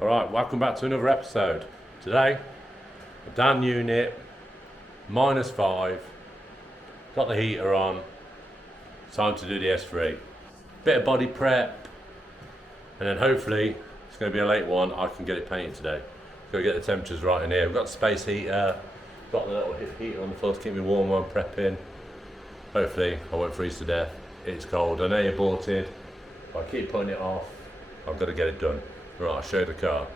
Alright, welcome back to another episode. Today, a down unit, -5, got the heater on, time to do the S3. Bit of body prep, and then hopefully, it's going to be a late one, I can get it painted today. Got to get the temperatures right in here. We've got the space heater, got the little heater on the floor to keep me warm while I'm prepping. Hopefully, I won't freeze to death. It's cold, I know you're aborted, but I keep putting it off. I've got to get it done. Right, I'll show you the car.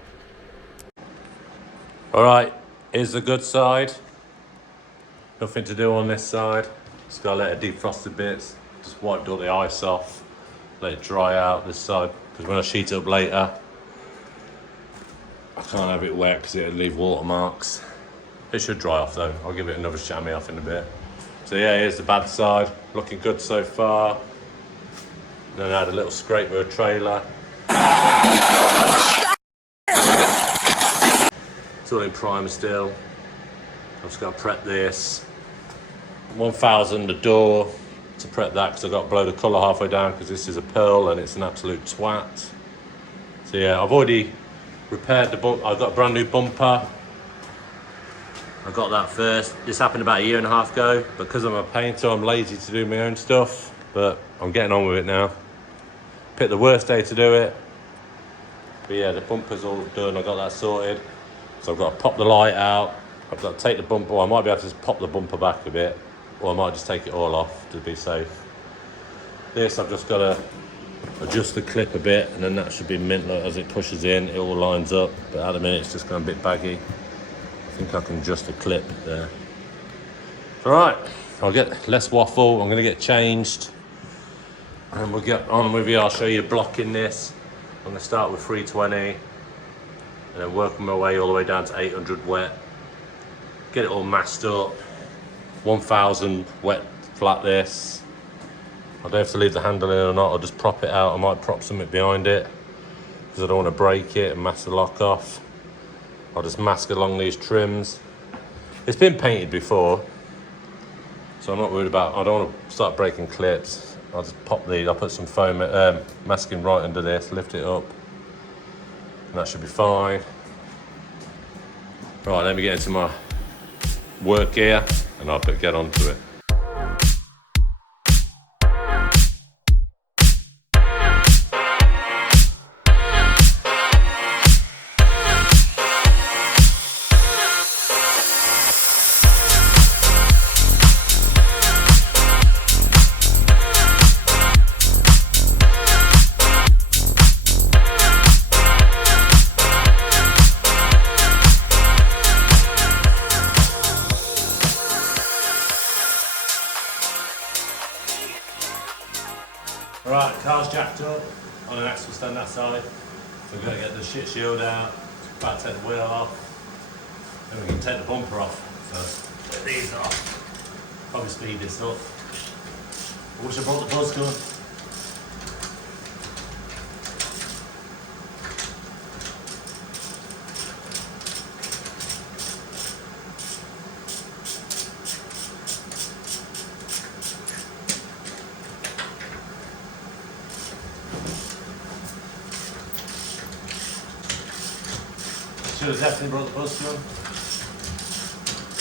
Alright, here's the good side. Nothing to do on this side. Just gotta let it defrost a bit. Just wiped all the ice off. Let it dry out this side. Because when I sheet it up later, I can't have it wet because it'll leave watermarks. It should dry off though. I'll give it another chamois off in a bit. So yeah, here's the bad side. Looking good so far. Then I had a little scrape with a trailer. It's all in primer still. I've just got to prep this. 1000 the door to prep that because I've got to blow the colour halfway down because this is a pearl and it's an absolute twat. So yeah, I've already repaired the bumper. I've got a brand new bumper. I got that first. This happened about a year and a half ago. Because I'm a painter, I'm lazy to do my own stuff, but I'm getting on with it now. Picked the worst day to do it. But yeah, the bumper's all done. I got that sorted. So I've got to pop the light out. I've got to take the bumper. Well, I might be able to just pop the bumper back a bit, or I might just take it all off to be safe. This, I've just got to adjust the clip a bit, and then that should be mint. Like, as it pushes in, it all lines up. But at the minute, it's just going a bit baggy. I think I can adjust the clip there. All right, I'll get less waffle. I'm going to get changed, and we'll get on with it. I'll show you the block in this. I'm going to start with 320 and then working my way all the way down to 800 wet. Get it all masked up. 1000 wet flat this. I don't have to leave the handle in or not, I'll just prop it out. I might prop something behind it because I don't want to break it and mask the lock off. I'll just mask along these trims. It's been painted before, so I'm not worried about, I don't want to start breaking clips. I'll just pop these, I'll put some foam masking right under this, lift it up, and that should be fine. Right, let me get into my work gear and I'll get onto it. Right, car's jacked up on an axle stand that side. So we're going to get the shit shield out, about to take the wheel off, then we can take the bumper off. So get these off, probably speed this up. I wish I brought the buzz gun. Should have definitely brought the bus gun.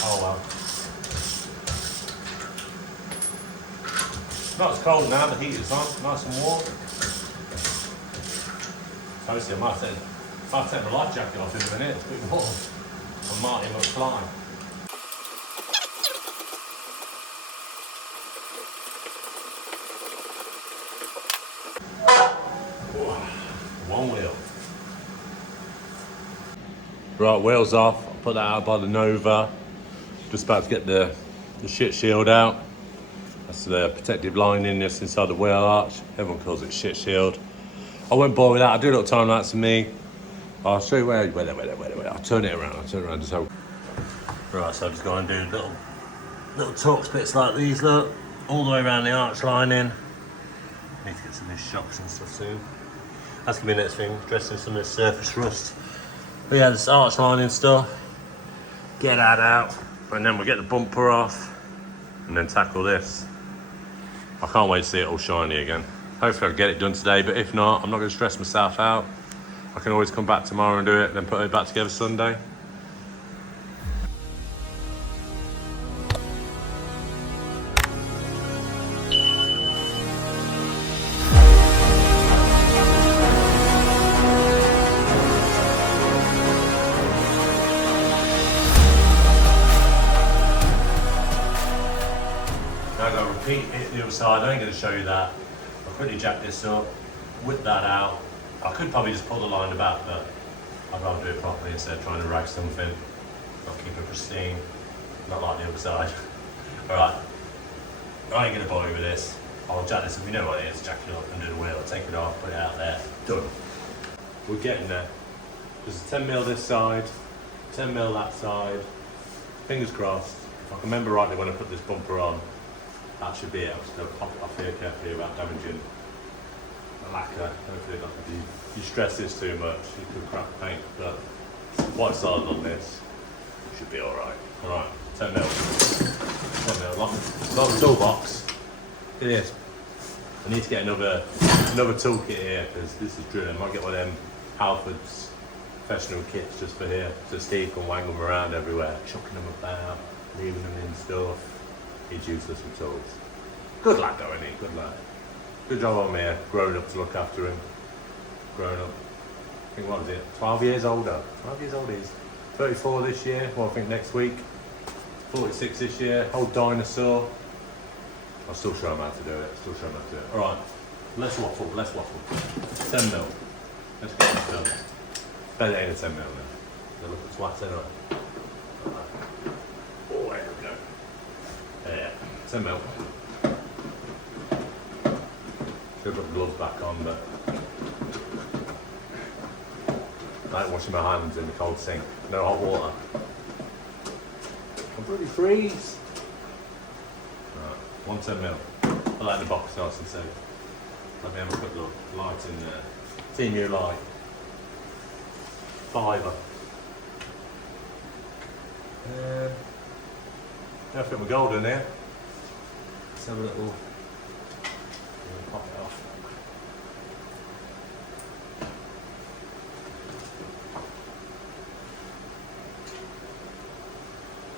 Oh well. Not as cold now, the heater's on, nice and warm. Obviously I might take my life jacket off in a minute, it's a bit warm. I'm Marty McFly. One wheel. Right, wheels off. I'll put that out by the Nova. Just about to get the shit shield out. That's the protective lining that's inside the wheel arch. Everyone calls it shit shield. I won't bore with that. I'll do a little time lapse of me. I'll show you wait. I'll turn it around. Just so. Right, so I'm just going to do little Torx bits like these. Look, all the way around the arch lining. Need to get some of these shocks and stuff soon. That's gonna be the next thing. Dressing some of this surface rust. But yeah, this arch lining stuff, get that out, and then we'll get the bumper off, and then tackle this. I can't wait to see it all shiny again. Hopefully I'll get it done today, but if not, I'm not going to stress myself out. I can always come back tomorrow and do it, then put it back together Sunday. Now I've got to repeat it the other side. I ain't going to show you that. I'll quickly jack this up, whip that out. I could probably just pull the line back, but I'd rather do it properly instead of trying to rag something. I'll keep it pristine, not like the other side. Alright, I ain't going to bother you with this. I'll jack this up, you know what it is, jack it up and do the wheel, take it off, put it out there, done. We're getting there. There's a 10mm this side, 10mm that side. Fingers crossed. If I can remember rightly when I put this bumper on, that should be it. I'm just going to pop it off here carefully without damaging the lacquer. Hopefully not. If you stress this too much, you could crack paint, but white solid on this should be alright. Alright, 10mm. 10mm, lot of toolbox. Look at this. I need to get another toolkit here because this is drilling. I might get one of them Halford's professional kits just for here, so Steve can wang them around everywhere, chucking them about, leaving them in stuff. He's useless with tools. Good lad though, isn't he? Good lad. Good job on me here, grown up to look after him. Grown up. I think, what was it? 12 years older. 12 years older. He's 34 this year. Well, I think next week. 46 this year. Old dinosaur. I'll still show him how to do it. Alright, let's waffle. 10mm. Let's get this done. Better ain't a 10mm now. They look at twats anyway. Oh, there we go. Yeah, 10mm. Should put the gloves back on, but I like washing my hands in the cold sink. No hot water. I'll bloody freeze. Right, 110mm. I like the box nice and safe. Let me have a quick look. Light in there. Team U light. Fiver. I think we're golden here. Let's have a little. Pop it off.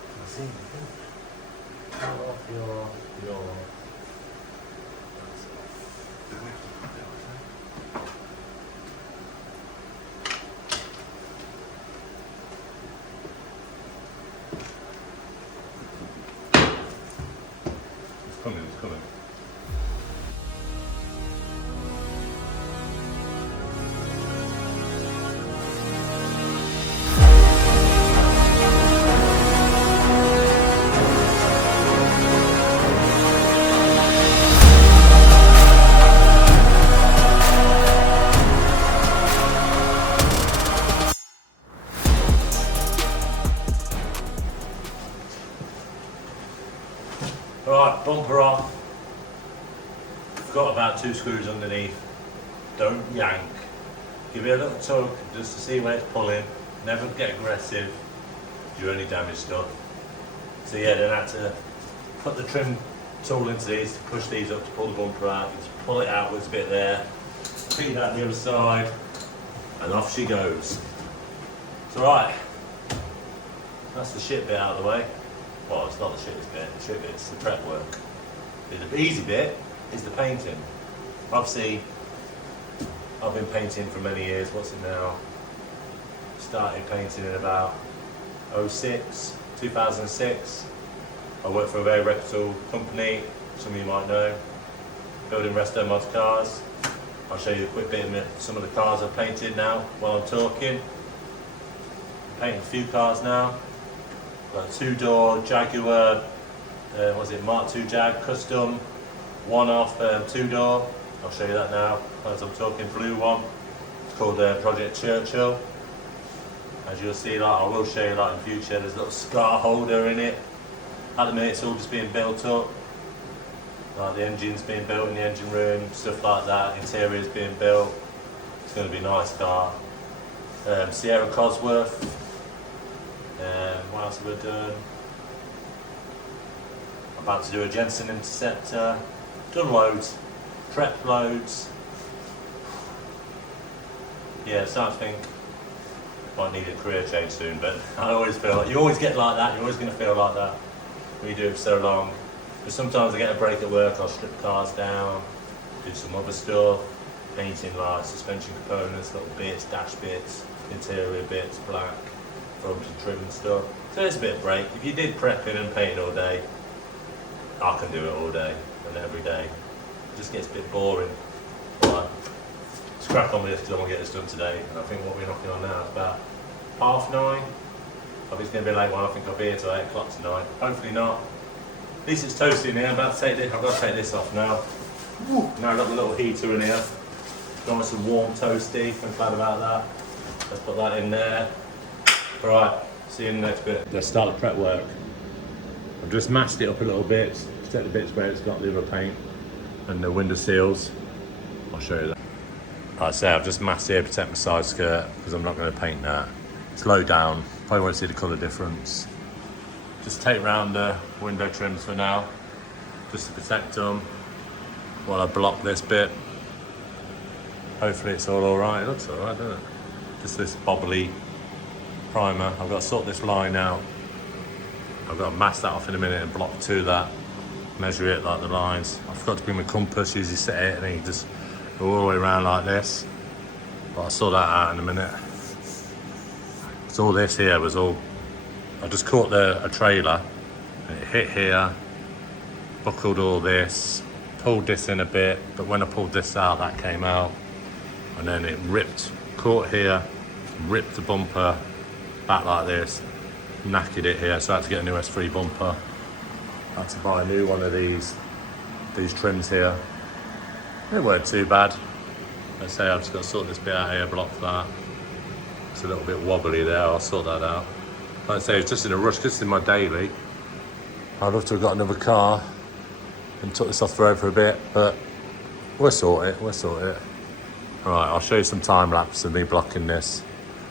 Can I see anything? Cut off your. It's coming. Right, bumper off. Got about 2 screws underneath. Don't yank. Give it a little tug just to see where it's pulling. Never get aggressive. You only damage stuff. So yeah, then I had to put the trim tool into these, push these up to pull the bumper out. Just pull it outwards a bit there. Feed that the other side, and off she goes. It's alright. That's the shit bit out of the way. Well, it's not the shit bit. The shit bit's the prep work. The easy bit is the painting. Obviously, I've been painting for many years. What's it now? Started painting in about 2006. I work for a very reputable company, some of you might know, building resto mod cars. I'll show you a quick bit of some of the cars I've painted now while I'm talking. I'm painting a few cars now. Got a 2-door Jaguar, Mark II Jag Custom, one-off 2-door. I'll show you that now as I'm talking. Blue one. It's called Project Churchill. As you'll see, I will show you that in future. There's a little scar holder in it. At the minute, it's all just being built up. The engine's being built in the engine room, stuff like that. Interior's being built. It's going to be a nice car. Sierra Cosworth. What else have we done? I'm about to do a Jensen Interceptor. Done loads. Prep loads. Yeah, so I think might need a career change soon, but I always feel like you always get like that. You're always going to feel like that when you do it for so long. But sometimes I get a break at work. I'll strip cars down, do some other stuff, painting like suspension components, little bits, dash bits, interior bits, black, front and trim and stuff. So it's a bit of break. If you did prepping and painting all day, I can do it all day and every day. It just gets a bit boring. Right. Let's crack on with this because I want to get this done today. And I think what we're knocking on now is about 9:30. I think it's going to be a late one. I think I'll be here till 8 o'clock tonight. Hopefully not. At least it's toasty in here. I'm about to take this. I've got to take this off now. Now I've got the little heater in here. Got me some warm toasty. I'm glad about that. Let's put that in there. Alright, see you in the next bit. Let's start the prep work. I've just masked it up a little bit. Take the bits where it's got the other paint and the window seals. I'll show you that. Like I say, I've just masked here to protect my side skirt because I'm not going to paint that. It's low down. Probably won't see the colour difference. Just take round the window trims for now, just to protect them while I block this bit. Hopefully it's all alright. It looks alright, doesn't it? Just this bobbly primer. I've got to sort this line out. I've got to mask that off in a minute and block to that. Measure it like the lines. I forgot to bring my compass. Usually set it and then you just go all the way around like this. But I'll sort that out in a minute. So all this here was all, I just caught a trailer and it hit here, buckled all this, pulled this in a bit, but when I pulled this out, that came out. And then it ripped, caught here, ripped the bumper back like this, knackered it here, so I had to get a new S3 bumper. I had to buy a new one of these trims here. It weren't too bad. Let's say I've just got to sort this bit out here, block that. It's a little bit wobbly there, I'll sort that out. Like I say, it's just in a rush, because it's in my daily. I'd love to have got another car and took this off the road for a bit, but we'll sort it. Right, I'll show you some time lapse of me blocking this.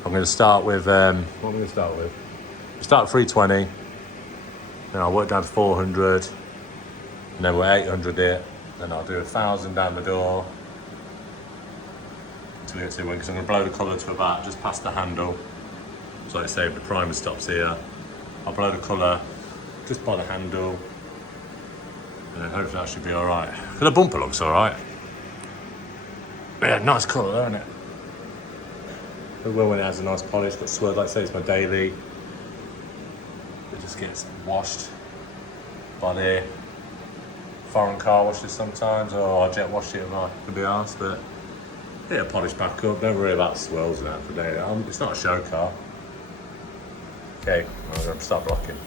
I'm going to start with, what am I going to start with? Start at 320, then I'll work down to 400, and then we're 800 it, then I'll do 1,000 down the door until we get to one, because I'm going to blow the colour to about just past the handle. So like I say, the primer stops here. I'll blow the colour just by the handle, and then hopefully that should be alright. The bumper looks alright. Yeah, nice colour, isn't it? It will when it has a nice polish, got swirled, like I say, it's my daily. It just gets washed by the foreign car washes sometimes, or I jet wash it if I could be asked, but yeah, polish back up, don't worry about swirls and that today. It's not a show car. Okay, I'm going to start blocking.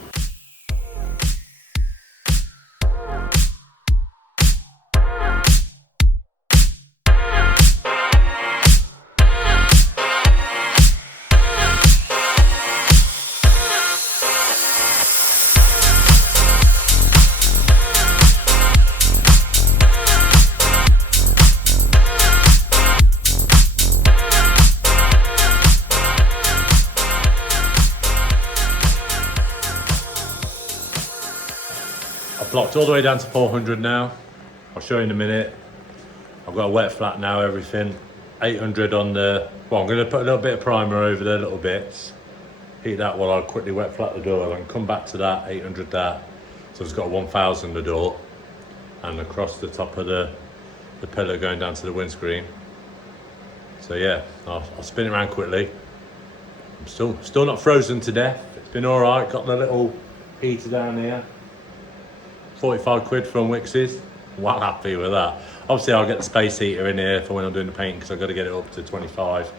Blocked all the way down to 400 now. I'll show you in a minute. I've got a wet flat now, everything. 800 on the, well, I'm going to put a little bit of primer over the little bits. Heat that while I quickly wet flat the door. I can come back to that, 800 that. So it's got 1,000 the door. And across the top of the pillar going down to the windscreen. So yeah, I'll spin it around quickly. I'm still not frozen to death. It's been all right. Got the little heater down here. 45 quid from Wix's. Well happy with that. Obviously I'll get the space heater in here for when I'm doing the painting, because I've got to get it up to 25.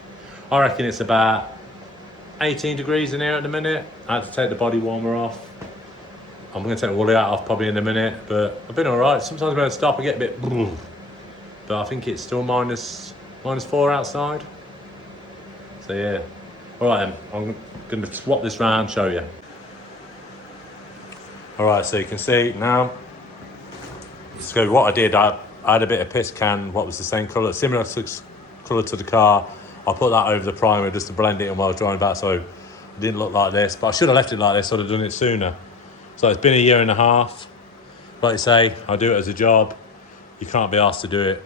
I reckon it's about 18 degrees in here at the minute. I had to take the body warmer off. I'm going to take the woolly hat off probably in a minute, but I've been alright. Sometimes when I stop I get a bit, but I think it's still minus 4 outside. So yeah. Alright then, I'm going to swap this round, show you. Alright, so you can see now, so what I did, I had a bit of piss can, what was the same colour, similar colour to the car. I put that over the primer just to blend it in while I was driving back, so it didn't look like this. But I should have left it like this, so I'd have done it sooner. So it's been a year and a half. Like you say, I do it as a job. You can't be asked to do it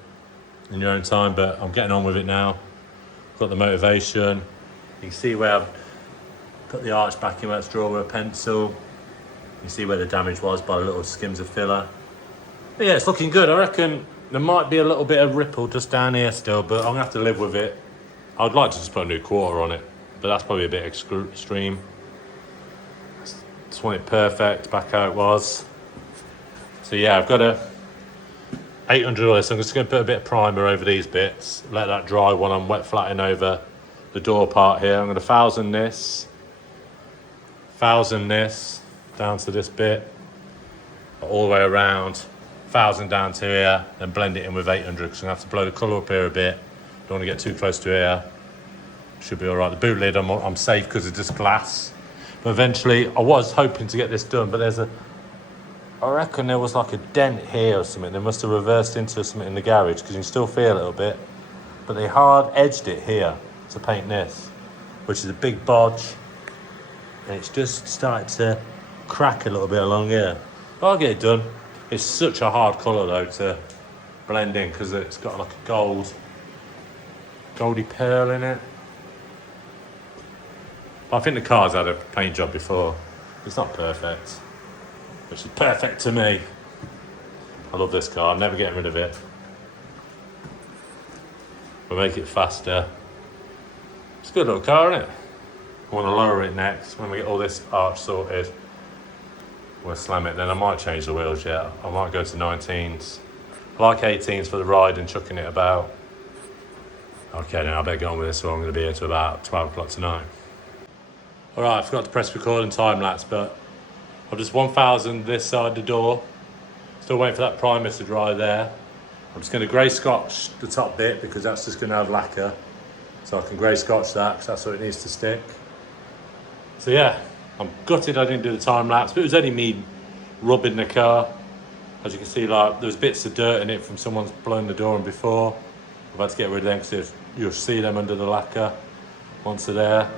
in your own time, but I'm getting on with it now. Got the motivation. You can see where I've put the arch back in where it's drawn with a pencil. You can see where the damage was by the little skims of filler. But yeah, it's looking good. I reckon there might be a little bit of ripple just down here still, but I'm gonna have to live with it. I'd like to just put a new quarter on it, but that's probably a bit extreme. Just want it perfect, back how it was. So yeah, I've got a 800 oil, so I'm just going to put a bit of primer over these bits, let that dry while I'm wet flatting over the door part here. I'm going to 1000 this down to this bit, all the way around, 1000 down to here, then blend it in with 800 because I'm going to have to blow the colour up here a bit. Don't want to get too close to here. Should be all right. The boot lid, I'm safe because it's just glass. But eventually, I was hoping to get this done, but I reckon there was like a dent here or something. They must have reversed into something in the garage because you can still feel a little bit. But they hard edged it here to paint this, which is a big bodge. And it's just started to crack a little bit along here. But I'll get it done. It's such a hard colour though to blend in because it's got like a goldy pearl in it. I think the car's had a paint job before. It's not perfect, which is perfect to me. I love this car, I'm never getting rid of it. We'll make it faster. It's a good little car, isn't it? I want to lower it next. When we get all this arch sorted, we'll slam it. Then I might change the wheels yet. I might go to 19s. I like 18s for the ride and chucking it about. Okay, then I better get on with this, so I'm going to be here till about 12 o'clock tonight. Alright, I forgot to press record and time lapse, but I've just 1000 this side of the door. Still waiting for that primer to dry there. I'm just going to grey scotch the top bit because that's just going to have lacquer. So I can grey scotch that because that's what it needs to stick. So yeah, I'm gutted I didn't do the time lapse, but it was only me rubbing the car. As you can see, like there's bits of dirt in it from someone's blown the door in before. I've had to get rid of them because you'll see them under the lacquer once they're there.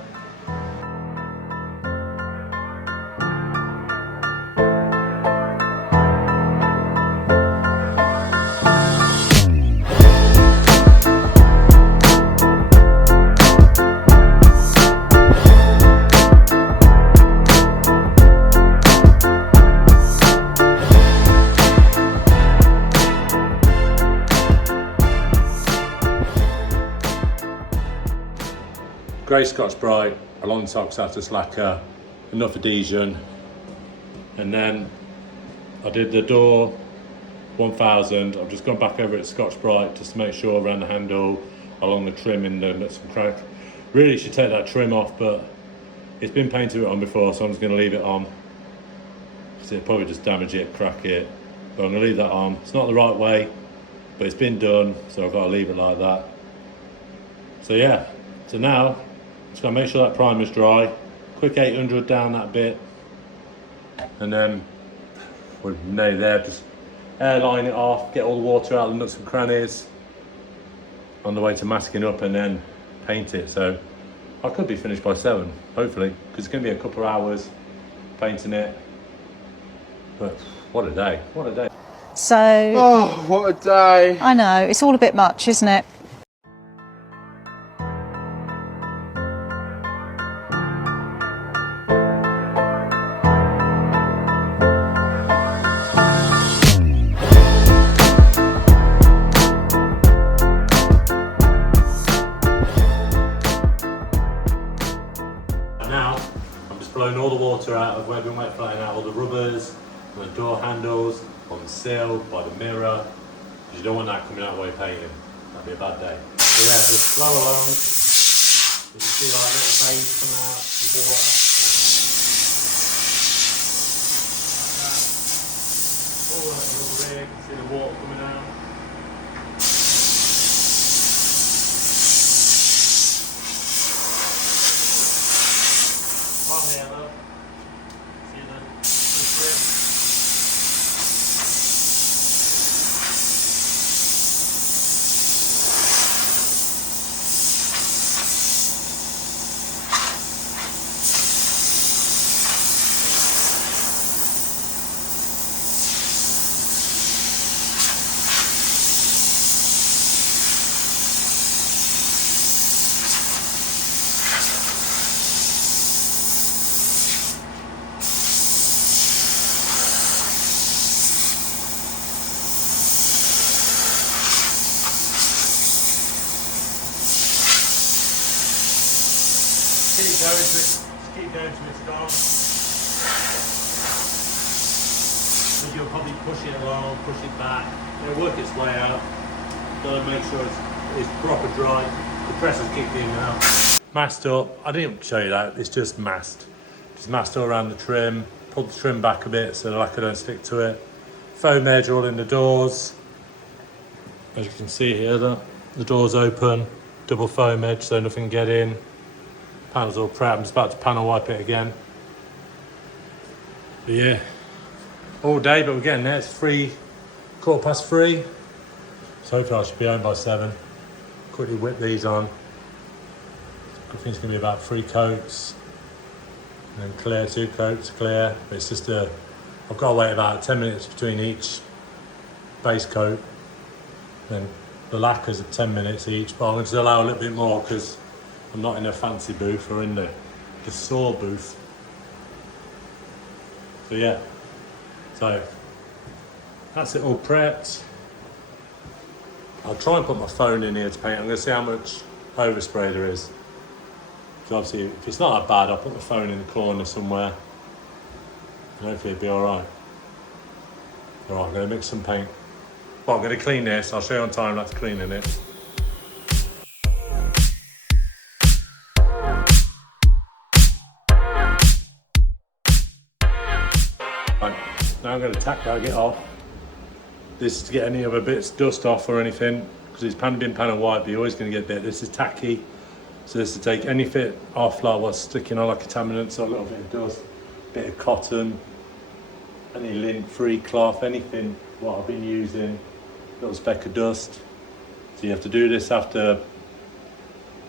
Grey Scotch Brite along the top, that's just lacquer, enough adhesion, and then I did the door 1000. I've just gone back over it Scotch Brite just to make sure around the handle, along the trim in the nuts and crack. Really should take that trim off, but it's been painted on before, so I'm just going to leave it on. So it'll probably just damage it, crack it, but I'm going to leave that on. It's not the right way, but it's been done, so I've got to leave it like that. So yeah, so now just gotta make sure that primer's dry. Quick 800 down that bit, and then we're nearly there. Just airline it off, get all the water out of the nuts and crannies. On the way to masking up, and then paint it. So I could be finished by 7, hopefully, because it's gonna be a couple of hours painting it. But what a day! What a day! So. Oh, what a day! I know, it's all a bit much, isn't it? Blowing all the water out of where we've been wet flattening out all the rubbers, on the door handles, on the sill, by the mirror, because you don't want that coming out while you're painting. That'd be a bad day. So yeah, just flow along. You can see like little veins come out with water. Like that. All that rubber here, you can see the water coming out. keep going till it's gone. And you'll probably push it along, push it back. It'll work its way out. Gotta make sure it's proper dry. The pressure's kicked in now. Masked up. I didn't show you that. It's just masked. Just masked all around the trim. Pulled the trim back a bit so the lacquer don't stick to it. Foam edge all in the doors. As you can see here, the door's open. Double foam edge so nothing can get in. Panel's all prepped. I'm just about to panel wipe it again. But yeah, all day, but we're getting there. It's 3:15. So hopefully I should be home by 7. Quickly whip these on. I think it's going to be about 3 coats. And then clear, 2 coats, clear. But it's just I've got to wait about 10 minutes between each base coat. Then the lacquers at 10 minutes each. But I'm going to allow a little bit more because I'm not in a fancy booth or in the saw booth. So yeah. So that's it all prepped. I'll try and put my phone in here to paint. I'm going to see how much overspray there is. So obviously, if it's not that bad, I'll put my phone in the corner somewhere. And hopefully it'll be alright. Alright, I'm going to mix some paint. Well, I'm going to clean this. I'll show you on time lapse cleaning it. Right, now I'm going to tack bag it off. This is to get any other bits, dust off or anything, because it's been panel white, but you're always going to get a bit. This is tacky, so this is to take anything off, like what's sticking on, like contaminants, or a little bit of dust, a bit of cotton, any lint-free cloth, anything what I've been using, a little speck of dust. So you have to do this after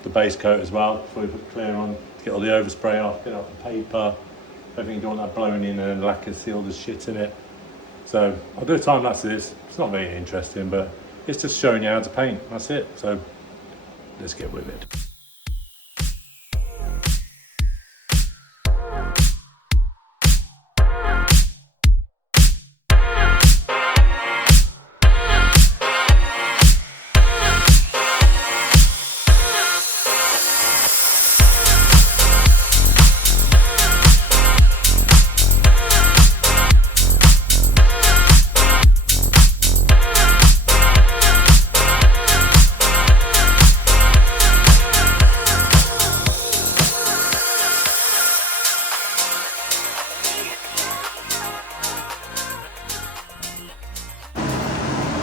the base coat as well, before you put clear on, to get all the overspray off, get off the paper, everything you don't want that blowing in and the lacquer see all the shit in it. So I'll do a time lapse of this. It's not very interesting, but it's just showing you how to paint. That's it. So let's get with it.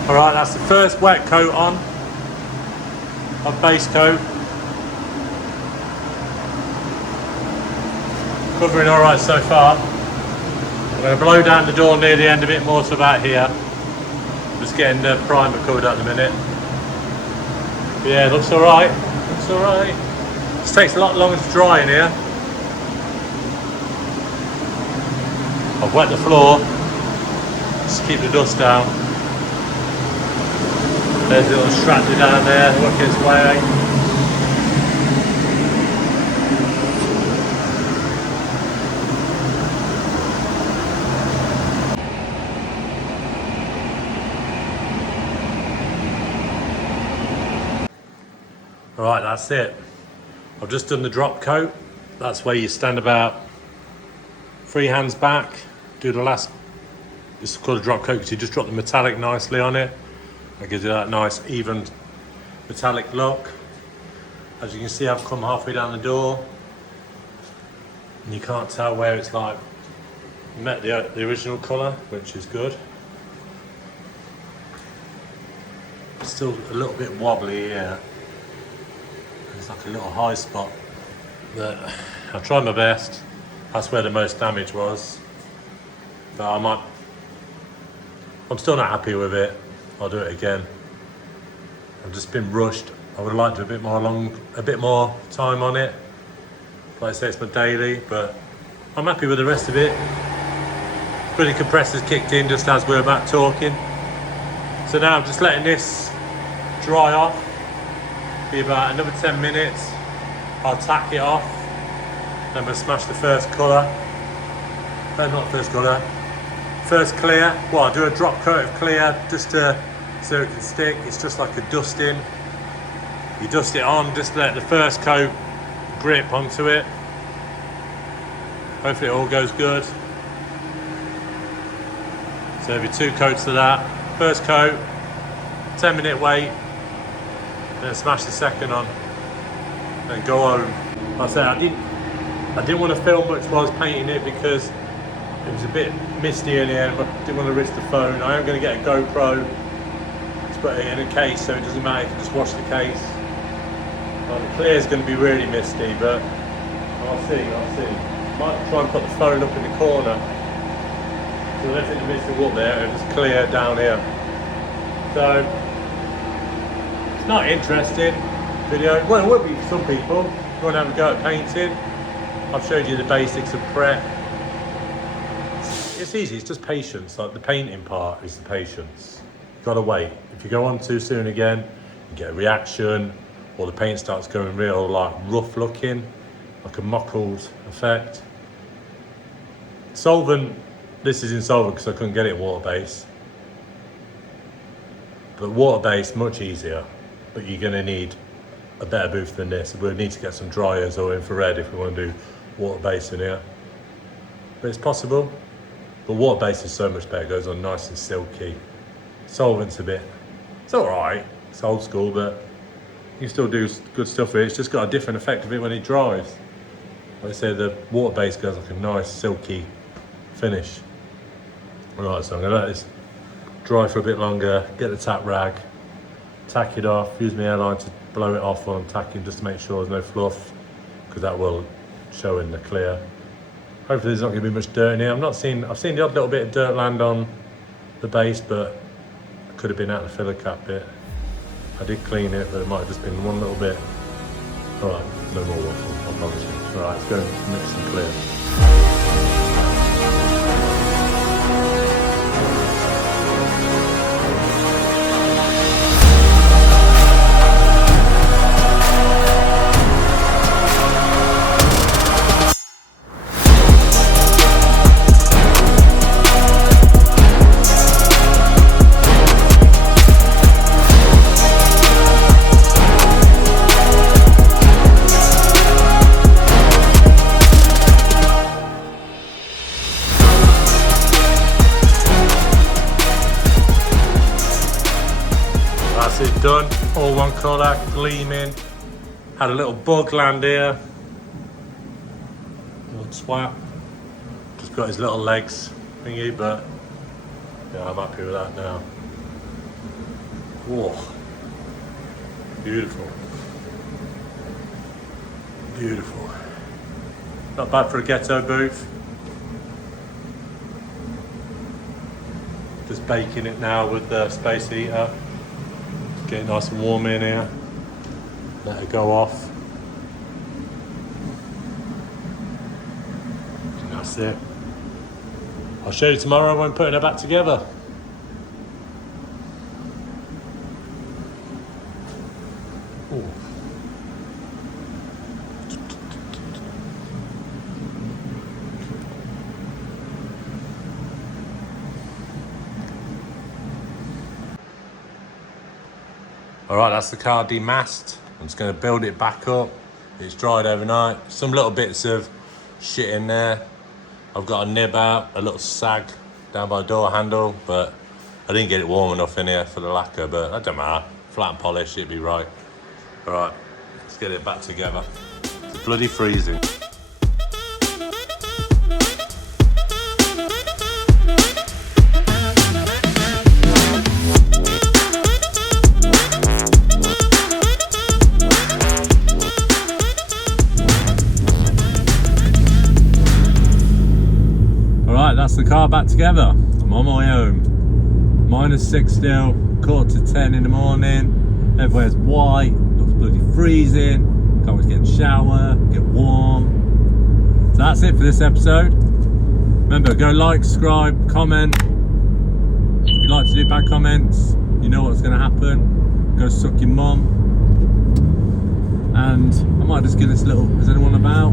Alright, that's the first wet coat on, of base coat. Covering alright so far. I'm going to blow down the door near the end a bit more to about here. Just getting the primer covered at the minute. But yeah, it looks alright. Looks alright. This takes a lot longer to dry in here. I've wet the floor. Just keep the dust down. There's a little stratter down there, work its way. Alright, that's it. I've just done the drop coat. That's where you stand about 3 hands back, do the last, it's called a drop coat because you just drop the metallic nicely on it. That gives you that nice even metallic look. As you can see, I've come halfway down the door and you can't tell where it's like met the original colour, which is good. It's still a little bit wobbly here. It's like a little high spot, but I've tried my best. That's where the most damage was, but I'm still not happy with it. I'll do it again. I've just been rushed. I would have liked a bit more time on it. Like I say, it's my daily, but I'm happy with the rest of it. Bloody compressors kicked in just as we're about talking. So now I'm just letting this dry off. Be about another 10 minutes. I'll tack it off. Then we'll smash the first colour. Not first colour. First clear. Well, I'll do a drop coat of clear just so it can stick. It's just like a dusting. You dust it on, just let the first coat grip onto it. Hopefully it all goes good. So there'll be 2 coats of that. First coat, 10-minute wait, then smash the second on, then go home. Like I said, I didn't want to film much while I was painting it because it was a bit misty in here. I didn't want to risk the phone. I am going to get a GoPro to put it in a case, so it doesn't matter. You can just wash the case. Well, the clear is going to be really misty, but I'll see. Might try and put the phone up in the corner, so I don't think the misty will up there, and just clear down here. So it's not interesting video. Well, it will be for some people. If you want to have a go at painting, I've showed you the basics of prep. It's easy, it's just patience. Like the painting part is the patience. You've got to wait. If you go on too soon again, you get a reaction, or the paint starts going real like rough looking, like a mottled effect. Solvent, this is in solvent because I couldn't get it water-based. But water-based, much easier. But you're going to need a better booth than this. We'll need to get some dryers or infrared if we want to do water-based in here. But it's possible. But water-based is so much better. It goes on nice and silky. Solvent's it's alright. It's old school, but you can still do good stuff with it. It's just got a different effect of it when it dries. Like I say, the water-based goes like a nice silky finish. Alright, so I'm going to let this dry for a bit longer, get the tack rag, tack it off, use my airline to blow it off while I'm tacking just to make sure there's no fluff, because that will show in the clear. Hopefully there's not going to be much dirt in here. I've seen the odd little bit of dirt land on the base, but it could have been out the filler cap bit. I did clean it, but it might have just been one little bit. Alright, no more waffle, I promise you. Alright, let's go and mix and clear. That's it done, all one colour, gleaming. Had a little bug land here. Little twat. Just got his little legs thingy, but yeah, I'm happy with that now. Whoa. Beautiful. Beautiful. Not bad for a ghetto booth. Just baking it now with the space heater. Get it nice and warm in here. Let it go off. And that's it. I'll show you tomorrow when putting it back together. Ooh. Alright, that's the car demasked. I'm just going to build it back up. It's dried overnight. Some little bits of shit in there. I've got a nib out, a little sag down by the door handle, but I didn't get it warm enough in here for the lacquer, but that don't matter. Flat and polish, it'll be right. Alright, let's get it back together. It's bloody freezing. That's the car back together. I'm on my own. -6 still, 9:45 in the morning. Everywhere's white, looks bloody freezing. Can't wait to get in the shower, get warm. So that's it for this episode. Remember, go like, subscribe, comment. If you like to do bad comments, you know what's going to happen. Go suck your mum. And I might just give this little, is anyone about?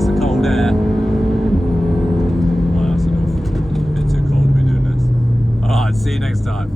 The cold air. Well, that's enough. A bit too cold to be doing this. Alright, see you next time.